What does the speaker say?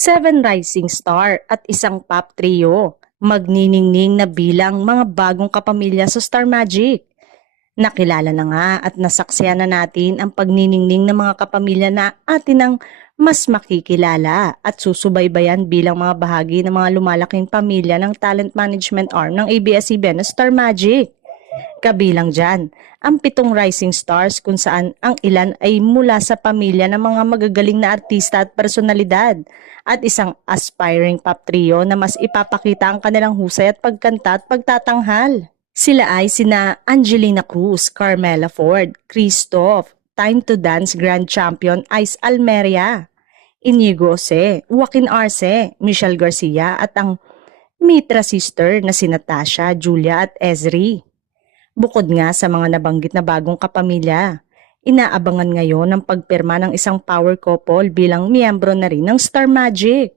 7 rising star at isang pop trio, magniningning na bilang mga bagong kapamilya sa Star Magic. Nakilala na nga at nasaksiyan na natin ang pagniningning ng mga kapamilya na atin ang mas makikilala at susubaybayan bilang mga bahagi ng mga lumalaking pamilya ng talent management arm ng ABS-CBN na Star Magic. Kabilang dyan, ang 7 rising stars kung saan ang ilan ay mula sa pamilya ng mga magagaling na artista at personalidad at isang aspiring pop trio na mas ipapakita ang kanilang husay at pagkanta at pagtatanghal. Sila ay sina Angelina Cruz, Carmela Ford, Christoph, Time to Dance Grand Champion Ice Almeria, Inigo Jose, Joaquin Arce, Michelle Garcia at ang Mitra sister na sina Tasha, Julia at Ezri. Bukod nga sa mga nabanggit na bagong kapamilya, inaabangan ngayon ang pagpirma ng isang power couple bilang miyembro na rin ng Star Magic.